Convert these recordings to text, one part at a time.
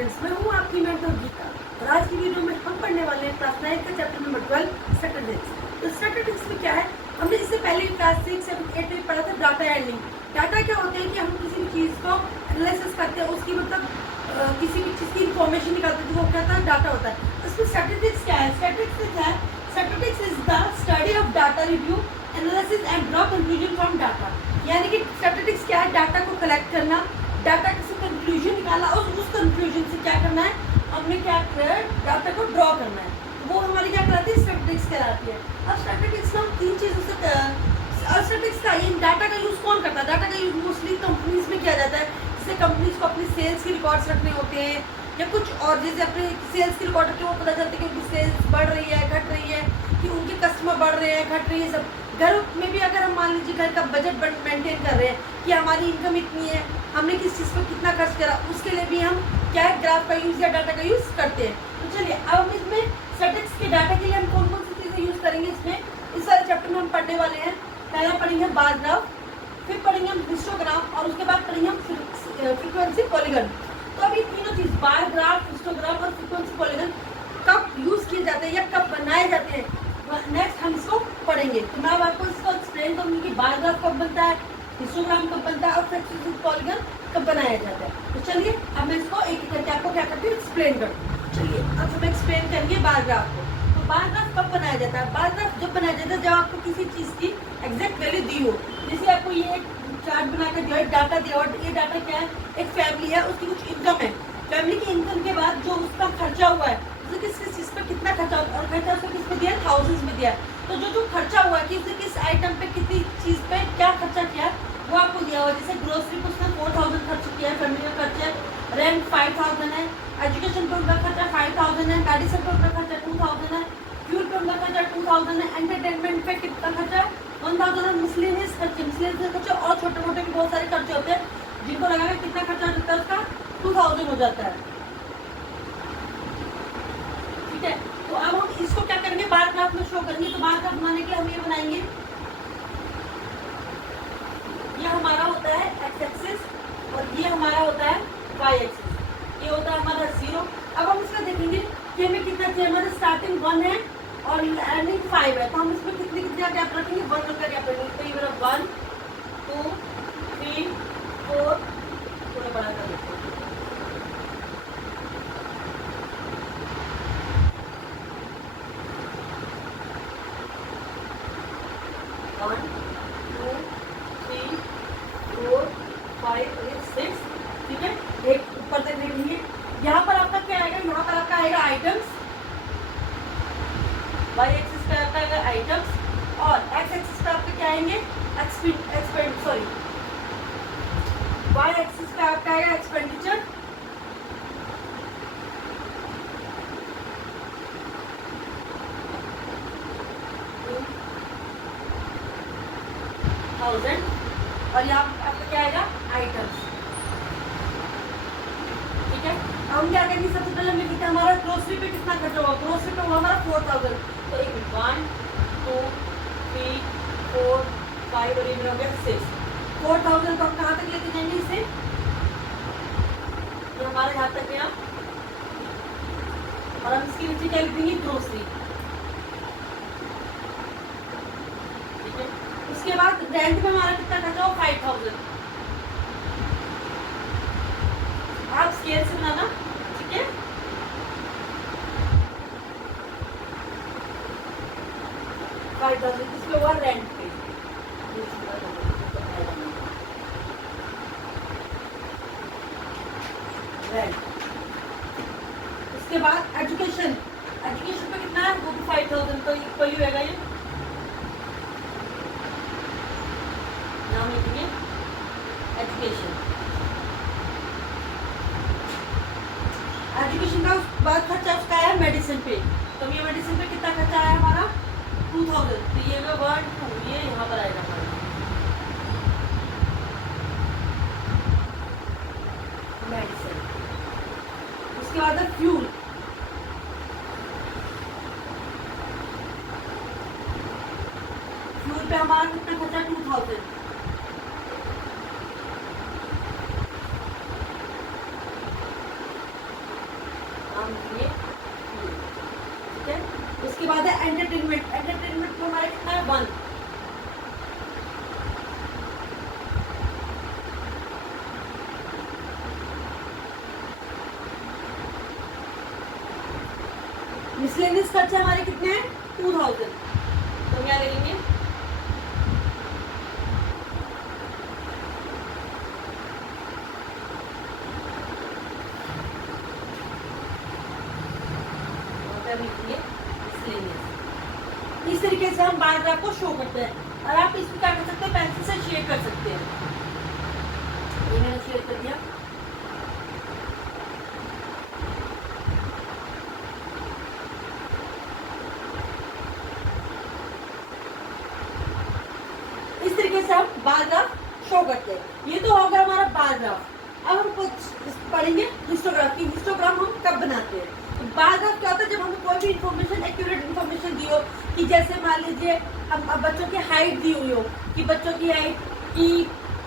Students, मैं हूँ आपकी मेंटर गीता और आज की वीडियो में हम पढ़ने वाले हैं क्लास 9 का चैप्टर नंबर 12 स्टैटिस्टिक्स। तो स्टैटिस्टिक्स में क्या है, हमने इससे पहले क्लास 6, 7, 8 में पढ़ा था डाटा एंडलिंग। डाटा क्या होता है कि हम किसी भी चीज़ को एनालिसिस करते हैं, उसकी मतलब किसी भी चीज़ की इंफॉर्मेशन निकालते हैं, तो वो क्या होता है, डाटा होता है। इसमें स्टैटिस्टिक्स क्या है, statistics is the study of data, review, analysis and draw conclusion from data. यानी कि स्टैटिस्टिक्स क्या है, डाटा को कलेक्ट करना, डाटा से कंक्लूजन निकालना और उस कंक्लूजन से क्या करना है, हमने क्या किया, डाटा को ड्रॉ करना है। वो हमारी क्या कहलाती है, स्टैटिस्टिक्स कहलाती है। अब स्टैटिस्टिक्स में हम तीन चीज़ों से स्टैटिस्टिक्स का ये डाटा का यूज़ कौन करता है, डाटा का यूज़ मोस्टली कंपनीज में किया जाता है। जैसे कंपनीज को अपनी सेल्स के रिकॉर्ड्स रखने होते हैं या कुछ और, जैसे अपने सेल्स के रिकॉर्ड रख के वो पता चलता है कि उनकी सेल्स बढ़ रही है, घट रही है, कि उनके कस्टमर बढ़ रहे हैं, घट रही है। सब घर में भी अगर हम मान लीजिए घर का बजट मेंटेन कर रहे हैं कि हमारी इनकम इतनी है, हमने किस चीज़ पर कितना खर्च करा, उसके लिए भी हम क्या है, ग्राफ का यूज़ या डाटा का यूज़ करते हैं। तो चलिए अब हम इसमें स्टैटिस्टिक्स के डाटा के लिए हम कौन कौन सी चीज़ें यूज़ करेंगे, इसमें इस वाले चैप्टर में हम पढ़ने वाले हैं। पहला पढ़ेंगे बार ग्राफ, फिर पढ़ेंगे हम हिस्टोग्राम और उसके बाद पढ़ेंगे हम फ्रीक्वेंसी पॉलीगन। तो अब ये तीनों चीज़ बार ग्राफ, हिस्टोग्राम और फ्रीक्वेंसी पॉलीगन कब यूज़ किए जाते हैं या कब बनाए जाते हैं, नेक्स्ट हम इसको पढ़ेंगे। तो मैं अब आपको इसको एक्सप्लेन करूँगी कि बार ग्राफ कब बनता है, हिस्टोग्राम कब बनता है और फ्रीक्वेंसी पॉलीगन कब बनाया जाता है। तो चलिए अब मैं इसको एक एक करके आपको क्या करती हूँ, एक्सप्लेन करती हूँ। चलिए अब हम एक्सप्लेन करेंगे बार ग्राफ को। तो बार ग्राफ कब बनाया जाता है, बार ग्राफ जब बनाया जाता है जब आपको किसी चीज़ की एग्जैक्ट वैल्यू दी हो। जैसे आपको ये चार्ट बनाकर दिया है, डाटा दिया, और ये डाटा क्या है, एक फैमिली है, उसकी कुछ इनकम है, फैमिली की इनकम के बाद जो उसका खर्चा हुआ है, किस किस चीज़ पर कितना खर्चा होता है, और खर्चा उसको किस पे दिया है, थाउजेंड्स में दिया है। तो जो खर्चा हुआ है कि उसने किस आइटम पे कितनी चीज़ पे क्या खर्चा किया है वो आपको दिया हुआ है। जैसे ग्रोसरी पे उसने 4000 खर्च किया है, फैमिली का खर्चा है, रेंट 5000 है, एजुकेशन पे उनका खर्चा 5000 है, मेडिसिन पे उनका खर्चा 2000 है, फ्यूल पे उनका खर्चा 2000 है, एंटरटेनमेंट पे कितना खर्चा है 1000 है, मिसलेनियस खर्चे और छोटे मोटे भी बहुत सारे खर्चे होते हैं जिनको लगाकर कितना खर्चा हो जाता है, उसका 2000 हो जाता है। ठीक है, तो अब हम इसको क्या करेंगे, बार ग्राफ में शो करेंगे। तो बार ग्राफ बनाने के लिए हम ये बनाएंगे, ये हमारा होता है एक्स एक्सिस और ये हमारा होता है वाई एक्सिस, ये होता है हमारा 0। अब हम इसमें देखेंगे कि हमें कितना चाहिए, हमारा स्टार्टिंग 1 है और एंडिंग 5 है, तो हम इसमें कितने कितने गैप रखेंगे, 1 का गैप रखेंगे। तो ये मेरा 1 2 3 4, थोड़ा बड़ा कर देते हैं, 1 2 3 4 5 और 6। ठीक है, एक ऊपर तक देखेंगे। यहाँ पर आपका क्या आएगा, यहाँ पर आपका आएगा आइटम्स, वाई एक्सिस पे आपका आएगा आइटम्स और एक्स एक्सिस पे आपके क्या आएंगे, वाई एक्सिस पे आपका आएगा एक्सपेंडिचर, थाउजेंड, और यहाँ आपका क्या आएगा, आइटम्स। ठीक है, हम क्या करेंगे, सबसे पहले हमें कितना, हमारा ग्रोसरी पे कितना खर्चा हुआ, ग्रोसरी पे हुआ हमारा 4000। तो एक 1 2 3 4 5 और ये हो गया 6, 4000 तो हम कहाँ तक लेके जाएंगे इसे, ये हमारे यहाँ तक गया और हम इसके नीचे क्या लिख देंगे, ग्रोसरी। ठीक है, उसके बाद रेंट में हमारा कितना खर्चा हो, 5000। आप स्केल से बनाना, ठीक है। इसमें हुआ रेंट पे, रेंट। उसके बाद एजुकेशन, एजुकेशन पे कितना है, वो भी 5000, तो इक्वल ही रहेगा, ये नाम लिखेंगे एजुकेशन। एजुकेशन का बाद खर्चा उसका है मेडिसिन पे, तो ये मेडिसिन पे कितना खर्चा आया हमारा, 2000। तो ये में 1 2 ये यहाँ पर आएगा हमारा मेडिसिन। उसके बाद है फ्यूल, फ्यूल पे हमारा कितना खर्चा, 2000। हम लिखेंगे, ठीक है। उसके बाद है एंटरटेनमेंट। एंटरटेनमेंट में हमारा कितना है 1। मिसलेनियस खर्चे हमारे कितने हैं 2000, तो क्या लिखेंगे इस तरीके से हम बार ग्राफ को शो करते हैं। और आप इसको क्या कर सकते हैं, पेंसिल से शेयर कर सकते हैं। ये मैंने शेयर कर दिया। इस तरीके से हम बार ग्राफ शो करते हैं। ये तो होगा हमारा बार ग्राफ। अब हम कुछ पढ़ेंगे हिस्टोग्राफ की। हिस्टोग्राम हम कब बनाते हैं। बार ग्राफ क्या होता है, जब हमें कोई भी इन्फॉर्मेशन, एक्यूरेट इन्फॉर्मेशन दी हो, कि जैसे मान लीजिए हम बच्चों की हाइट दी हुई हो, कि बच्चों की हाइट की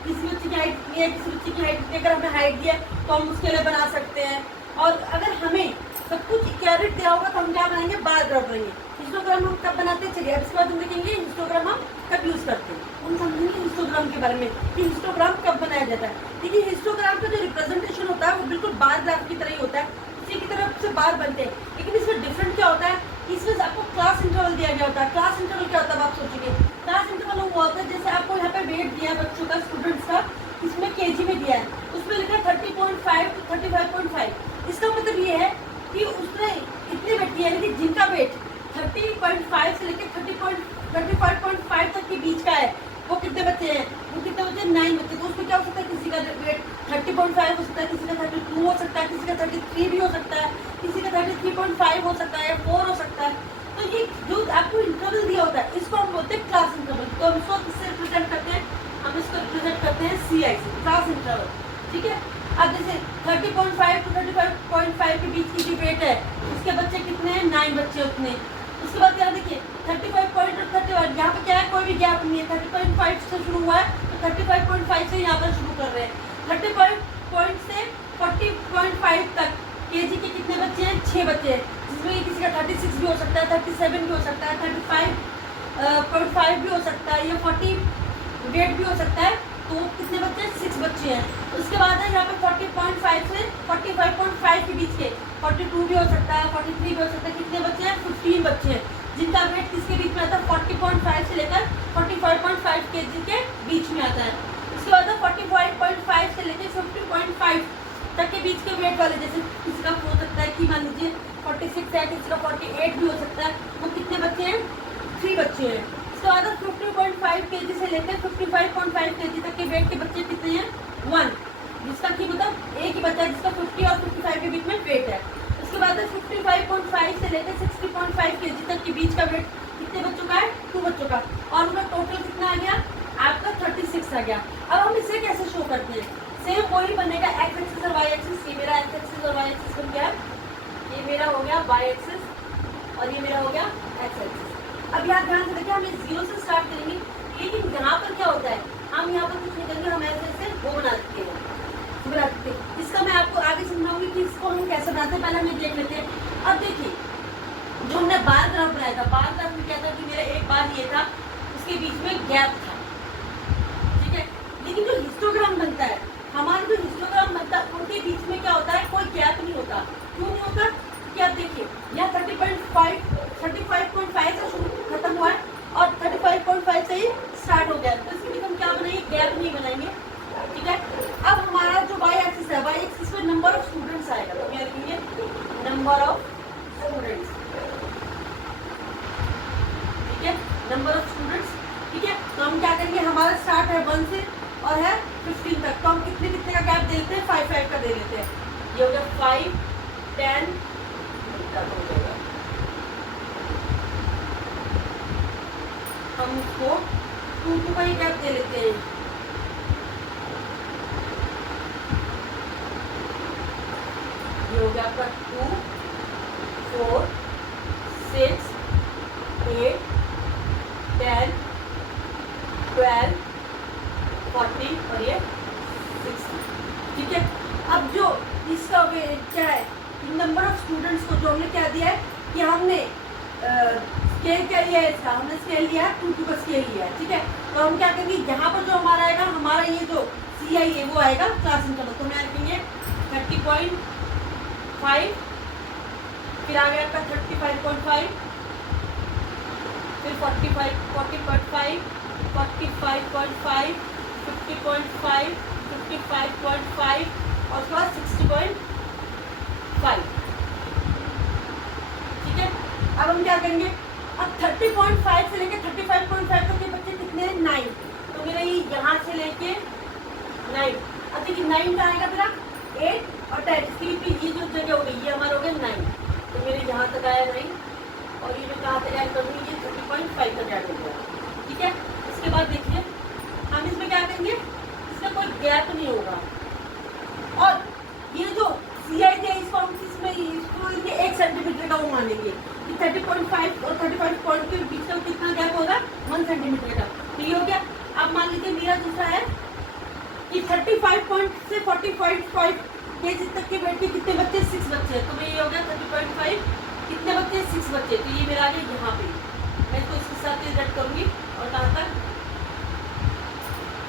किसी बच्चे की हाइट इतनी है, किसी बच्चे की हाइट इतनी, अगर हमें हाइट दिया तो हम उसके लिए बना सकते हैं। और अगर हमें सब कुछ एक्यूरेट दिया होगा तो हम क्या बनाएंगे, बार ग्राफ बनाएंगे। हिस्टोग्राम हम कब बनाते हैं, चलिए अब इसके बाद हम देखेंगे हिस्टोग्राम हम कब यूज करते हैं। हम समझेंगे हिस्टोग्राम के बारे में कि हिस्टोग्राम कब बनाया जाता है। देखिए हिस्टोग्राम का जो रिप्रेजेंटेशन होता है वो बिल्कुल बार ग्राफ की तरह ही होता है, उसी की तरफ से बार बनते हैं। लेकिन इसमें डिफरेंट क्या होता है, इसमें आपको क्लास इंटरवल दिया गया होता है। क्लास इंटरवल क्या होता है आप सोचेंगे, क्लास इंटरवल वो होता है जैसे आपको यहाँ पे वेट दिया है बच्चों का, स्टूडेंट्स का, इसमें केजी में दिया है, उसमें लिखा है 30.5 to 35.5। इसका मतलब ये है कि उसने इतने वेट दिया है कि जिनका वेट 30.5 से लेकर 35.5 तक के बीच का है, वो कितने बच्चे हैं, वो कितने बच्चे 9 बच्चे। तो उसमें क्या हो सकता है, किसी का वेट 30.5 हो सकता है, किसी का 32 हो सकता है, किसी का 33 भी हो सकता है, किसी का 33.5 हो सकता है, 4 हो सकता है। तो ये जो आपको इंटरवल दिया होता है इसको हम बोलते हैं क्लास इंटरवल। तो हम इसको किससे रिप्रेजेंट करते हैं, हम इसको रिप्रेजेंट करते हैं CI से, क्लास इंटरवल, ठीक है। अब जैसे 30.5 to 35.5 के बीच की जो वेट है उसके बच्चे कितने हैं, 9 बच्चे उतने। उसके बाद क्या देखिए 35 और 31, यहाँ पे क्या है, कोई भी गैप नहीं है, 30.5 से शुरू हुआ है तो 35.5 से यहाँ पर शुरू कर रहे हैं। 35 से 40.5 तक केजी के कितने बच्चे हैं, 6 बच्चे हैं, जिसमें किसी का 36 भी हो सकता है, 37 भी हो सकता है, 35.5 भी हो सकता है, या 40 वेट भी हो सकता है। तो कितने बच्चे हैं, 6 बच्चे हैं। उसके बाद है यहाँ पे 40.5 से 45.5 के बीच के 42 भी हो सकता है, 43 भी हो सकता है, कितने बच्चे हैं, 15 बच्चे हैं, जिनका वेट किसके बीच में आता है, 40.5 से लेकर 45.5 केजी के बीच में आता है। उसके बाद 45.5 से लेकर 50.5 तक के बीच के वेट वाले, जैसे किसी का हो सकता है कि मान लीजिए 46 है, किसी का 48 भी हो सकता है, वो कितने बच्चे हैं, 3 बच्चे हैं। उसके बाद 50.5 केजी से लेकर 55.5 केजी तक के वेट के बच्चे कितने हैं, 1, जिसका कि मतलब एक ही बच्चा जिसका 50 और 55 के बीच में वेट है। उसके बाद 55.5 से लेकर 60.5 केजी तक के बीच का वेट कितने बच्चों का है, 2 बच्चों का, और उनका टोटल कितना आ गया, आपका 36 आ गया। अब हम इसे कैसे शो करते हैं, सेम वही बनेगा, एक्स एक्सिस और वाई एक्सिस। ये मेरा एक्स एक्सिस और वाई एक्सिस बन गया, ये मेरा हो गया वाई एक्सिस और ये मेरा हो गया एक्स एक्सिस। अब यहाँ ध्यान से देखिए, हम इस 0 से स्टार्ट करेंगे, लेकिन यहाँ पर क्या होता है, हम यहाँ पर कुछ नहीं करेंगे, हम ऐसे वो बना देते हैं, बना देते हैं। इसका मैं आपको आगे समझाऊंगी कि इसको हम कैसे बनाते हैं, पहले हमें देख लेते हैं। अब देखिए जो हमने बार ग्राफ बनाया था, बार ग्राफ में क्या था कि मेरा एक बार ये था, उसके बीच में गैप था, ठीक है। लेकिन जो हिस्टोग्राम बनता है, हमारा जो हिस्टोग्राम बनता है उनके बीच में क्या होता है, कोई गैप नहीं होता। क्यों नहीं होता, क्या देखिए यहाँ 35.5 से शुरू खत्म हुआ है और 35.5 से ही स्टार्ट हो गया, तो इसके लिए हम क्या बनाएंगे, गैप नहीं बनाएंगे, ठीक है। अब हमारा जो वाई एक्सिस है, वाई एक्सिस में नंबर ऑफ स्टूडेंट्स आएगा, तो क्या लिखेंगे, नंबर ऑफ स्टूडेंट्स, ठीक है, नंबर ऑफ स्टूडेंट्स, ठीक है। तो हम क्या करेंगे, हमारा स्टार्ट है 1 से और है 15 तक, तो हम कितने कितने का गैप दे देते हैं, 5 का दे देते हैं। ये हो गया 5, 10 तक हो जाएगा। हम उसको 2 का ही गैप दे लेते हैं। ये हो गया आपका 2, 4, 6, 8, 10, 12, 40 और ये 60, ठीक है। अब जो इसका क्या है, नंबर ऑफ स्टूडेंट्स को जो हमने क्या दिया है कि हमने स्केल क्या लिया है इसका, हमने स्केल लिया है 2 का स्केल लिया है, ठीक है। तो हम क्या करेंगे, यहाँ पर जो हमारा आएगा, हमारा ये जो CI है वो आएगा क्लास इंटरवल, तो मैं रखेंगे 30.5, फिर आ गया आपका 35.5, फिर 40.5, 45.5, 50.5, 55.5 और उसके बाद 60.5, ठीक है। अब हम क्या करेंगे, अब 30.5 से लेके 35.5 तक के बच्चे कितने हैं, 9। तो मेरा ये यहाँ से लेके 9, अब देखिए 9 का आएगा मेरा 8 और 10, इसके लिए ये जो जगह हो गई ये हमारा हो गया 9, तो मेरे यहाँ तक आया 9 और ये मैं कहाँ तक ऐड करूँगी, ये 30.5 तक ऐड हो गया, ठीक है। इसके बाद देखिए हम इसमें क्या करेंगे, इसका कोई गैप नहीं होगा, और ये जो CI है इसको हम इसमें इसको 1 सेंटीमीटर का वो मानेंगे कि 30.5 और 35 के बीच का कितना गैप होगा, 1 सेंटीमीटर का, तो ये हो गया। अब मान लीजिए मेरा दूसरा है कि 35 से 45 केजी तक के बैठ के कितने बच्चे, 6 बच्चे, तो ये हो गया 30.5, कितने बच्चे, 6 बच्चे, तो ये मेरा आ गया यहाँ पे, मैं इसको इसके साथ एड करूँगी और कहाँ तक,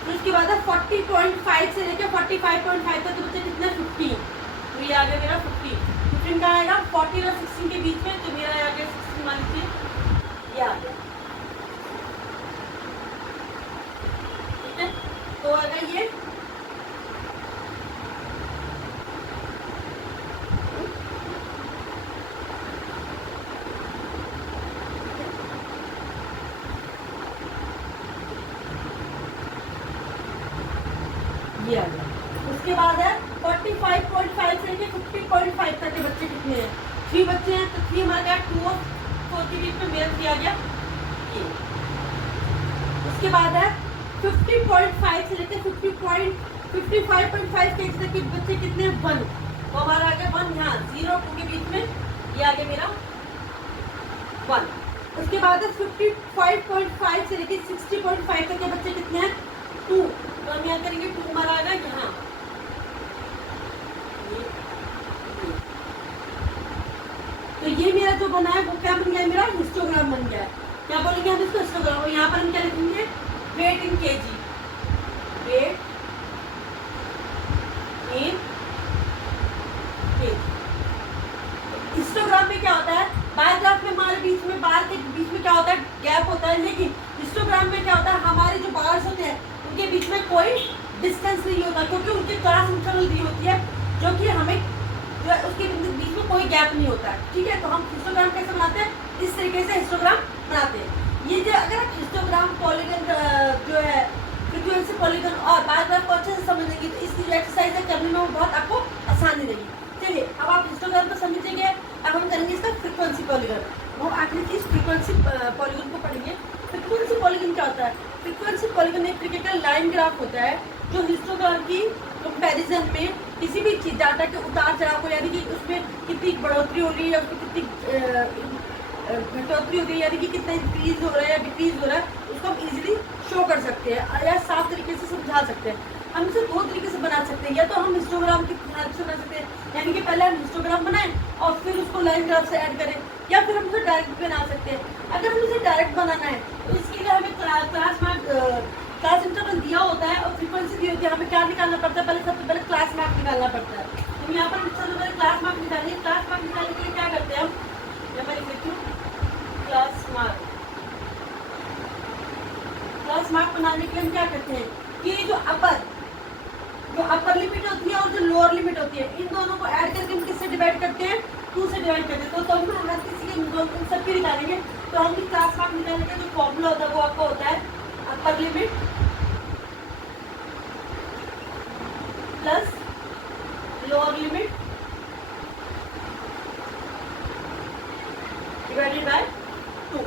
फिर उसके बाद 40.5 से लेकर 45.5 तक बच्चे कितने, 15, तो ये आ गया मेरा 15 का आएगा 14 और 16 के बीच में, तो मेरा आ गया 16 मान लीजिए ये आ गया, ठीक है। तो अगर ये ये आ गया, उसके बाद है 45.5 से लेके 50.5 तक के बच्चे कितने हैं, 3 बच्चे हैं, तो 3 हमारा गया 2 और 4 के बीच में मेरा 3 आ गया ये। उसके बाद है 50.5 से लेके 55.5 तक के बच्चे कितने हैं, 1, तो हमारा आ गया 1 यहाँ 0 2 के बीच में, ये आ गया मेरा 1। उसके बाद है 55.5 से लेके 60.5 तक के बच्चे कितने हैं, 2, तो हम यहाँ करेंगे 2 हमारा आ गया यहाँ, तो ये मेरा जो बना है वो क्या बन गया, मेरा हिस्टोग्राम बन गया है। क्या बोलेंगे हम इसको, हिस्टोग्राम, और यहाँ पर हम क्या लिखेंगे, वेट इन केजी, वेट इन केजी। हिस्टोग्राम में क्या होता है, बार ग्राफ में हमारे बीच में बार के बीच में क्या होता है, गैप होता है, लेकिन हिस्टोग्राम में क्या होता है, हमारे जो बार्स होते हैं उनके बीच में कोई डिस्टेंस नहीं होता, क्योंकि उनकी क्लास इंटरवल दी होती है, जो कि हमें जो है उसके बीच में कोई गैप नहीं होता है, ठीक है। तो हम हिस्टोग्राम कैसे बनाते हैं, इस तरीके से हिस्टोग्राम बनाते हैं। ये जो अगर आप हिस्टोग्राम, पॉलीगन जो है फ्रीक्वेंसी पॉलीगन और बार ग्राफ को अच्छे से समझेंगे तो इसकी जो एक्सरसाइज है करने में वो बहुत आपको आसानी रहेगी। चलिए अब आप हिस्टोग्राम को समझेंगे, अब हम करेंगे इसका फ्रीक्वेंसी पॉलीगन। वो आखिरी चीज फ्रीक्वेंसी पॉलीगन को पढ़ेंगे। फ्रीक्वेंसी पॉलीगन क्या होता है, फ्रीक्वेंसी पॉलीगन एक तरीके का लाइन ग्राफ होता है जो हिस्टोग्राम की कंपैरिजन में किसी भी चीज डाटा के उतार चढ़ाव को, यानी कि उसमें कितनी बढ़ोतरी हो रही है, उसमें कितनी घटोतरी हो रही है, यानी कि कितना इंक्रीज हो रहा है या डिक्रीज हो रहा है, उसको हम इजीली शो कर सकते हैं या साफ तरीके से समझा सकते हैं। हम इसे 2 तरीके से बना सकते हैं, या तो हम हिस्टोग्राम की हेल्प से बना सकते हैं, यानी कि पहले हम हिस्टोग्राम बनाएं और फिर उसको लाइन ग्राफ से ऐड करें, या फिर हम इसे डायरेक्ट बना सकते हैं। अगर हम इसे डायरेक्ट बनाना है तो इसके लिए हमें क्लास इंटरवल दिया होता है और फ्रीक्वेंसी दी होती है, हमें क्या निकालना पड़ता है, पहले सबसे पहले क्लास मार्क निकालना पड़ता है। तो यहाँ पर सबसे पहले क्लास मार्क निकालिए। क्लास मार्क निकालने के लिए क्या करते हैं हम, यहाँ पर लिखती हूँ क्लास मार्क। क्लास मार्क बनाने के लिए हम क्या करते हैं कि जो अपर लिमिट होती है और जो लोअर लिमिट होती है, इन दोनों को ऐड करके हम किससे डिवाइड करते हैं, 2 से डिवाइड करते हैं। तो हम हर किसी के इन सब के निकालेंगे, तो हम क्लास मार्क निकालने का जो फॉर्मूला होता है वो आपका होता है upper limit plus lower limit divided by 2।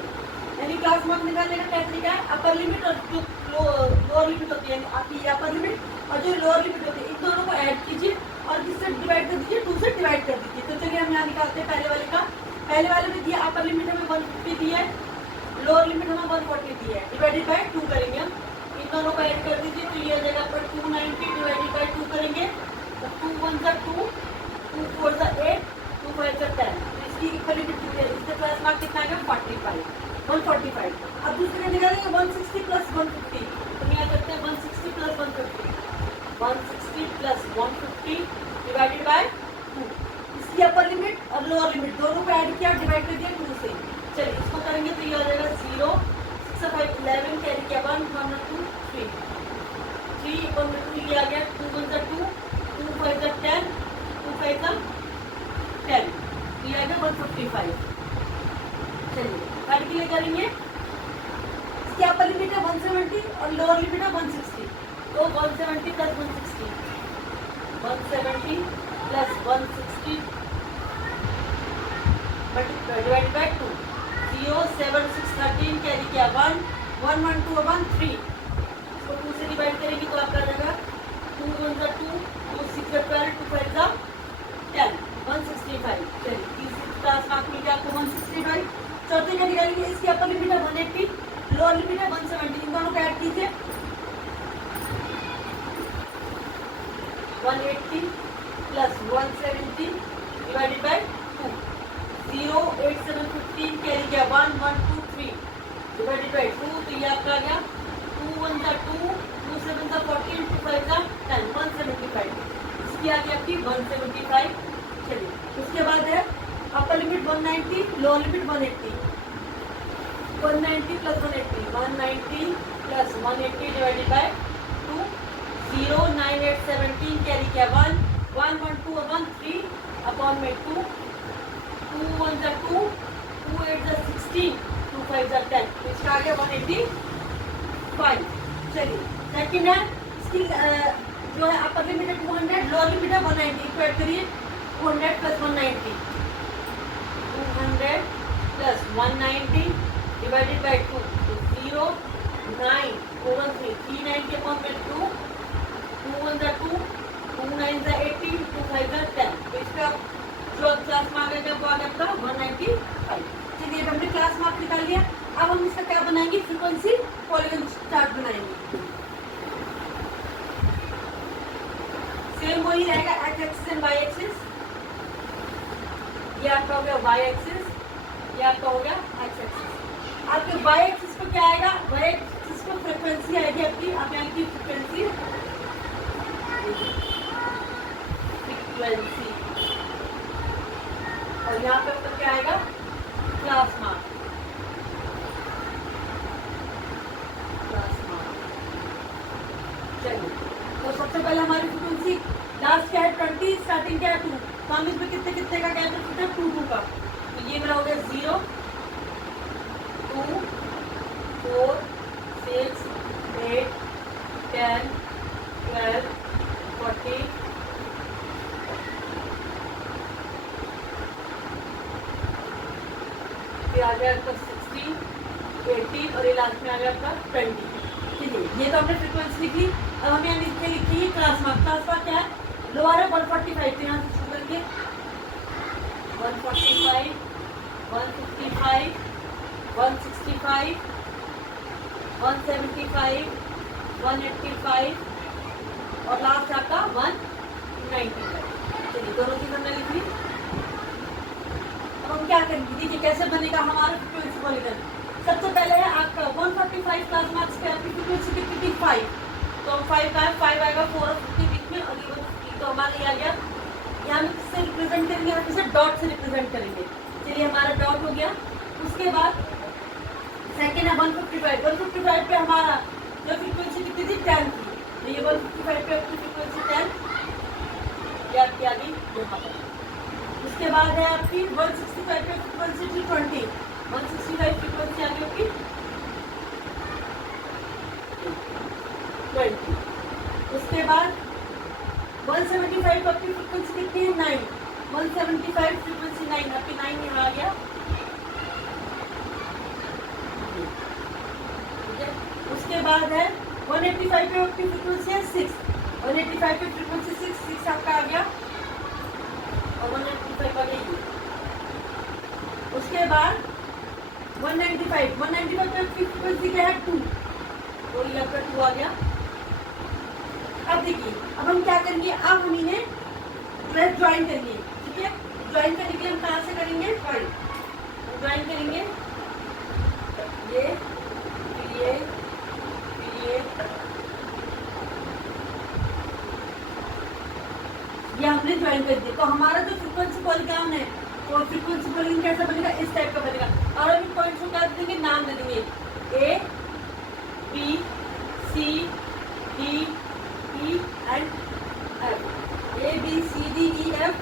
यानी क्लास मार्क निकालने का क्या तरीका है, अपर लिमिट और जो लोअर लिमिट होती है, आपकी अपर लिमिट और जो लोअर लिमिट होती है, इन दोनों को ऐड कीजिए और किससे डिवाइड कर दीजिए, 2 से डिवाइड कर दीजिए। तो चलिए हम यहाँ निकालते हैं पहले वाले का। पहले वाले में दिया अपर लिमिट हमें 150 दी है, लोअर लिमिट हमें 140 दी है, डिवाइडेड बाय 2 करेंगे हम। इन दोनों को ऐड कर दीजिए तो ये आ जाएगा पर 290 डिवाइडेड बाय 2 करेंगे, तो 2 1 2, 2 4 8, 5 10, तो इसकी इक्वल लिमिट कितनी है, इसका क्लास मार्क कितना आएगा 45, 145। अब दूसरे का निकालेंगे 160 प्लस 150, तो यहाँ करते हैं 160 प्लस 150, 160 प्लस 150 डिवाइडेड बाय 2। इसकी अपर लिमिट और लोअर लिमिट दोनों को ऐड किया, डिवाइड कर दिया 2 से। चलिए इसको करेंगे तो ये हो जाएगा 0, 6 5 11 कैरी किया 1 1 2 3 3 1 2 ये आ गया 2 1 2 2 5 10 2 5 10, ये आ गया 155। चलिए ऐड के लिए करेंगे, इसकी अपर लिमिट है 170 और लोअर लिमिट है 160, तो 170 plus 160, 170 plus 160 divide by 2, 0 7 6 13 carry किया 1 1 1 2 1 3, इसको 2 से डिवाइड करेंगे तो आपका आ जाएगा 2 1 2 2 6 12 2 5 10 165। चलिए तीसरी क्लास मार्क मिल गया आपको 165। चौथे का निकालेंगे, इसकी अपर लिमिट है 180, लोअर लिमिट है 170, इन दोनों को ऐड कीजिए 180 प्लस 170 डिवाइडेड बाय 2, 0 8 7 15 कैरी किया 1 1 2 3 डिवाइडेड बाय 2, तो ये आपका आ गया 2 1 2 2 7 14 2 5 10 175, इसकी आ गई आपकी 175। चलिए उसके बाद है upper limit 190, lower limit 180, 190 plus 180, 190 plus 180 divided by 2, 0 9 8 17 carry किया 1 1 1 2 1 3 अपॉन में 2 2 1 2 2 8 16 2 5 10, तो इसका आ गया 185। चलिए सेकंड है, इसकी जो है अपर लिमिट है 200, लोअर लिमिट है 190, इसको ऐड करिए 200 प्लस 190, 200 प्लस 190 डिवाइडेड बाय 2, तो 0 9 4 1 3 3 9 के अपॉन में 2 2 1 2 2 9 18 2 5 10, तो इसका जो क्लास मार्क है वो आ गया आपका 195। चलिए हमने क्लास मार्क निकाल लिया, अब हम इसका क्या बनाएंगे, फ्रीक्वेंसी पॉलीगॉन चार्ट बनाएंगे। सेम वही रहेगा x axis and y axis, ये आपका हो गया वाई एक्सिस, ये आपका हो गया एक्स एक्सिस। आपके वाई एक्सिस पर क्या आएगा, वाई एक्सिस पर फ्रीक्वेंसी आएगी आपकी, आप यहाँ की फ्रीक्वेंसी और यहाँ पे आपका क्या आएगा, क्लास मार्क, चलिए तो सबसे पहले हमारी फ्रीक्वेंसी लास्ट क्या है 20, स्टार्टिंग क्या है 2, तो हम इसमें कितने कितने का कैलकुलेट है 2 2 का, तो ये मेरा हो गया 0 2 4 6 8 10 12 14 आ गया आपका 16 18 और ये लास्ट में आ गया आपका 20। चलिए ये तो हमने फ्रीक्वेंसी लिखी, अब हम यहाँ नीचे लिखिए क्लास मार्क। क्लास मार्क क्या है, लोअर है 145, तो यहाँ से शुरू करके 145 155 165 175 185 और लास्ट आपका 195। चलिए दोनों चीज हमने लिख ली। अब हम क्या करेंगे, देखिए कैसे बनेगा हमारा फ्रीक्वेंसी पॉलीगॉन। सबसे पहले है आपका 145 क्लास मार्क्स पे आपकी फ्रीक्वेंसी कितनी थी 5, तो हम 5 का 5 आएगा 4 और 50 बीच में, और ये 150 तो हमारा ये आ गया। यहाँ हम किससे रिप्रेजेंट करेंगे, हम इसे डॉट से रिप्रेजेंट करेंगे। चलिए हमारा डॉट हो गया। उसके बाद सेकेंड है 155, 155 पे हमारा जो फ्रीक्वेंसी कितनी थी 10 थी, तो ये 155 पे आपकी फ्रीक्वेंसी 10 ये आपकी आ गई यहाँ पर। उसके बाद है आपकी 165 पे फ्रीक्वेंसी थी 20, 165 फ्रीक्वेंसी आ गई आपकी 20। उसके बाद 175 पे आपकी फ्रीक्वेंसी कितनी है 9, 175 फ्रीक्वेंसी 9 आपकी 9 यहाँ आ गया। उसके बाद है 185 पे आपकी फ्रीक्वेंसी है 6, 185 पे फ्रीक्वेंसी 6 आपका आ गया और 185 आ गई। उसके बाद 195 पे आपकी फ्रीक्वेंसी क्या है 2, तो ये आपका 2 आ गया। अब देखिए अब हम क्या करेंगे, अब हम इन्हें प्लस ज्वाइन करेंगे, ठीक है। ज्वाइन करने के लिए हम कहाँ हमारा जो फ्रीक्वेंसी पॉलीगॉन है वो फ्रीक्वेंसी पॉलीगॉन कैसा बनेगा, इस टाइप का बनेगा। और हम इन पॉइंट्स को क्या दे देंगे, नाम दे देंगे A B C D E and F. A B C D E F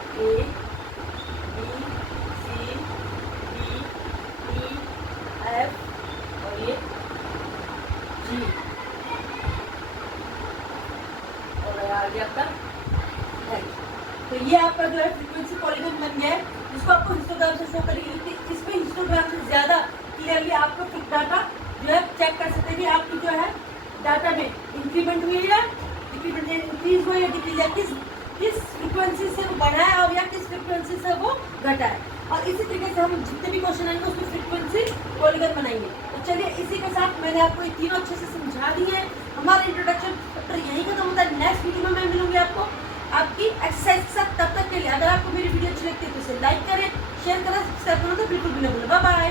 A B C D E F और ये जी, और आ गया आपका एच। तो ये आपका जो है फ्रीक्वेंसी पॉलीगॉन बन गया है, जिसको आपको हिस्टोग्राम से शो करेंगे, क्योंकि इसमें हिस्टोग्राम से ज्यादा क्लियरली आपको डाटा जो है चेक कर सकते हैं कि आपकी जो है डाटा में इंक्रीमेंट हुई है, डिक्रीमेंट इंक्रीज हुई है, डिक्रीज है, किस फ्रीक्वेंसी से वो बढ़ा है और या किस फ्रीक्वेंसी से वो घटा है। और इसी तरीके से हम जितने भी क्वेश्चन आएंगे उसमें फ्रीक्वेंसी पॉलीगॉन बनाएंगे। तो चलिए इसी के साथ मैंने आपको ये तीनों अच्छे से समझा दिए हैं। हमारा इंट्रोडक्शन चैप्टर यहीं खत्म होता है। नेक्स्ट वीडियो में मैं मिलूंगी आपको आपकी एक्सरसाइज के साथ। तब तक के लिए अगर आपको मेरी वीडियो अच्छी लगती है तो इसे लाइक करें, शेयर करें, सब्सक्राइब करें तो बिल्कुल भी ना भूलें। Bye bye.